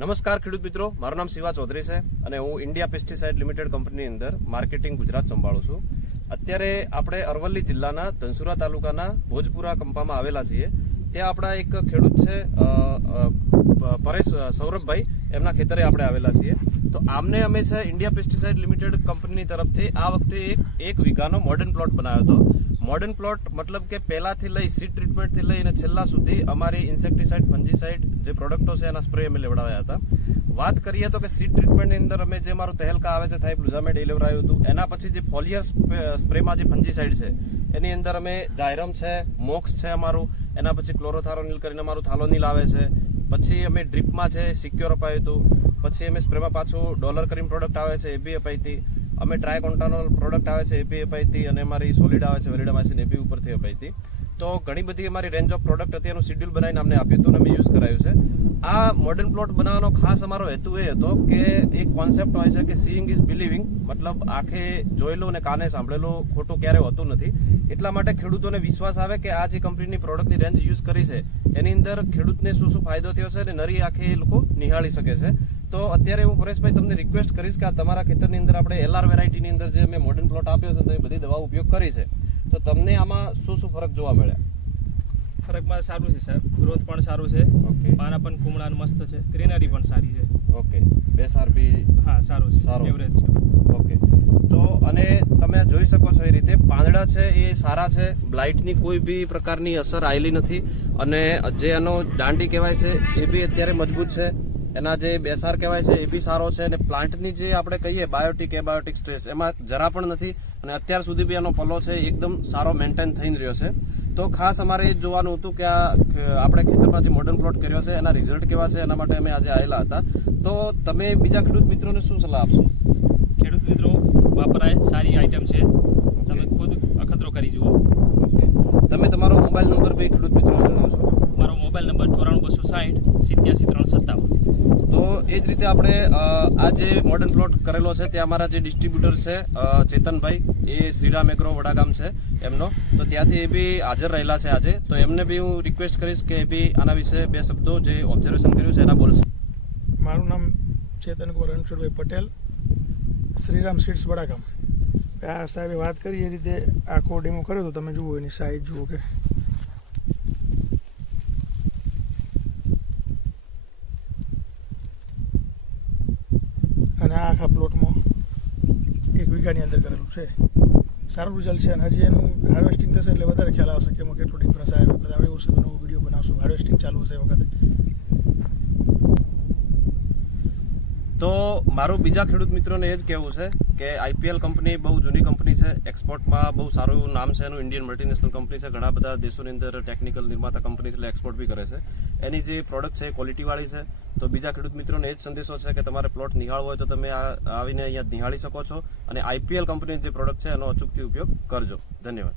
નમસ્કાર ખેડૂત મિત્રો, મારું નામ શિવા ચૌધરી છે અને હું ઇન્ડિયા પેસ્ટિસાઇડ લિમિટેડ કંપનીની અંદર માર્કેટિંગ ગુજરાત સંભાળું છું. અત્યારે આપણે અરવલ્લી જિલ્લાના ધનસુરા તાલુકાના ભોજપુરા કંપામાં આવેલા છીએ. ત્યાં આપણા એક ખેડૂત છે પરેશ સૌરભભાઈ, એમના ખેતરે આપણે આવેલા છીએ. તો આમને અમે છે ઇન્ડિયા પેસ્ટિસાઇડ લિમિટેડ કંપની તરફથી આ વખતે એક વીઘાનો મોડર્ન પ્લોટ બનાવ્યો હતો. મોડર્ન પ્લોટ મતલબ કે પહેલાથી લઈ સીડ ટ્રીટમેન્ટથી લઈ અને છેલ્લા સુધી અમારી ઇન્સેક્ટિસાઇડ, ફંજીસાઇડ જે પ્રોડક્ટો છે એના સ્પ્રે અમે લેવડાવ્યા હતા. વાત કરીએ તો કે સીડ ટ્રીટમેન્ટની અંદર અમે જે મારું તહેલકા આવે છે થાઇબ્લુઝામેટ એ લેવડાવ્યું હતું. એના પછી જે ફોલિયર સ્પ્રેમાં જે ફંજીસાઇડ છે એની અંદર અમે જાયરમ છે, મોક્સ છે અમારું, એના પછી ક્લોરોથારોનિલ કરીને અમારું થાલોનિલ આવે છે. પછી અમે ડ્રીપમાં છે સિક્યોર અપાયું હતું. પછી અમે સ્પ્રેમાં પાછું ડોલર ક્રીમ પ્રોડક્ટ આવે છે એ બી અપાઈ હતી. અમે ટ્રાયકોન્ટાનોલ પ્રોડક્ટ આવે છે એ બી અપાઈ હતી અને અમારી સોલિડ આવે છે વેલિડામાઇસિન એ બી ઉપરથી અપાઈ હતી. તો ઘણી બધી અમારી રેન્જ ઓફ પ્રોડક્ટ અત્યારનું શેડ્યુલ બનાવીને અમને આપ્યું હતું અને અમે યુઝ કરાયું છે. આ મોડર્ન પ્લોટ બનાવવાનો ખાસ અમારો હેતુ એ હતો કે એક કોન્સેપ્ટ હોય છે કે સીઈંગ ઇઝ બિલીવિંગ, મતલબ આંખે જોયેલું અને કાને સાંભળેલું ખોટું ક્યારેય હોતું નથી. એટલા માટે ખેડૂતોને વિશ્વાસ આવે કે આ જે કંપનીની પ્રોડક્ટની રેન્જ યુઝ કરી છે એની અંદર ખેડૂતને શું શું ફાયદો થયો છે અને નરી આંખે એ લોકો નિહાળી શકે છે. તો અત્યારે હું પરેશભાઈ તમને રિક્વેસ્ટ કરીશ કે આ તમારા ખેતરની અંદર આપણે LR વેરાયટીની અંદર જે મેં મોડર્ન પ્લોટ આપ્યો છે તો એ બધી દવા ઉપયોગ કરી છે, તો તમને આમાં શું શું ફરક જોવા મળ્યા? ફરકમાં સારું છે સાહેબ, ગ્રોથ પણ સારું છે, પાના પણ કુમળા મસ્ત છે, ગ્રીનરી પણ સારી છે. ઓકે, બેસાર બી હા સારું છે, એવરેજ છે. ઓકે, તો અને તમે જોઈ શકો છો એ રીતે પાંદડા છે એ સારા છે, બ્લાઇટની કોઈ બી પ્રકારની અસર આવેલી નથી અને જે એનો દાંડી કહેવાય છે એ બી અત્યારે મજબૂત છે. એના જે બેસાર કહેવાય છે એ બી સારો છે અને પ્લાન્ટની જે આપણે કહીએ બાયોટિક એબાયોટિક સ્ટ્રેસ એમાં જરા પણ નથી અને અત્યાર સુધી બી એનો પલ્લો છે એકદમ સારો મેન્ટેન થઈને રહ્યો છે. તો ખાસ અમારે એ જોવાનું હતું કે આ આપણે ખેતરમાં જે મોડર્ન પ્લોટ કર્યો છે એના રિઝલ્ટ કેવા છે, એના માટે અમે આજે આવેલા હતા. તો તમે બીજા ખેડૂત મિત્રોને શું સલાહ આપશો? ખેડૂત મિત્રો વાપરાય, સારી આઈટમ છે, તમે ખુદ અખતરો કરી જુઓ. ઓકે, તમે તમારો મોબાઈલ નંબર બી ખેડૂત મિત્રોને જણાવશો? મારો મોબાઈલ નંબર 94 260 87 57. તો એ જ રીતે આપણે આ જે મોડર્ન પ્લોટ કરેલો છે ત્યાં અમારા જે ડિસ્ટ્રીબ્યુટર છે ચેતનભાઈ, એ શ્રીરામ એગ્રો વડાગામ છે એમનો, તો ત્યાંથી એ બી હાજર રહેલા છે આજે. તો એમને બી હું રિક્વેસ્ટ કરીશ કે એ બી આના વિશે બે શબ્દો જે ઓબ્ઝર્વેશન કર્યું છે એના બોલશે. મારું નામ ચેતનકુમાર રણછોડભાઈ પટેલ, શ્રીરામ સીડ્સ વડાગામ. આ સાહેબે વાત કરી એ રીતે આખો ડેમો કર્યો તો તમે જુઓ, એની સાઈઝ જુઓ કે અને આખા પ્લોટમાં 1 વીઘાની અંદર કરેલું છે. સારું રિઝલ્ટ છે અને હજી એનું હાર્વેસ્ટિંગ થશે એટલે વધારે ખ્યાલ આવશે કે એમાં કેટલું ડિફરન્સ આવે. આપણે આવે એવું છે તો નવો વિડીયો બનાવશું, હાર્વેસ્ટિંગ ચાલુ હશે એ વખતે. તો મારું બીજા ખેડૂત મિત્રોને એ જ કહેવું છે કે IPL કંપની બહુ જૂની કંપની છે, એક્સપોર્ટમાં બહુ સારું એવું નામ છે એનું, ઇન્ડિયન મલ્ટીનેશનલ કંપની છે, ઘણા બધા દેશોની અંદર ટેકનિકલ નિર્માતા કંપની છે એટલે એક્સપોર્ટ બી કરે છે. એની જે પ્રોડક્ટ છે એ ક્વોલિટીવાળી છે. તો બીજા ખેડૂત મિત્રોને એ જ સંદેશો છે કે તમારે પ્લોટ નિહાળવો હોય તો તમે આવીને અહીંયા નિહાળી શકો છો અને IPL કંપનીની જે પ્રોડક્ટ છે એનો અચૂકથી ઉપયોગ કરજો. ધન્યવાદ.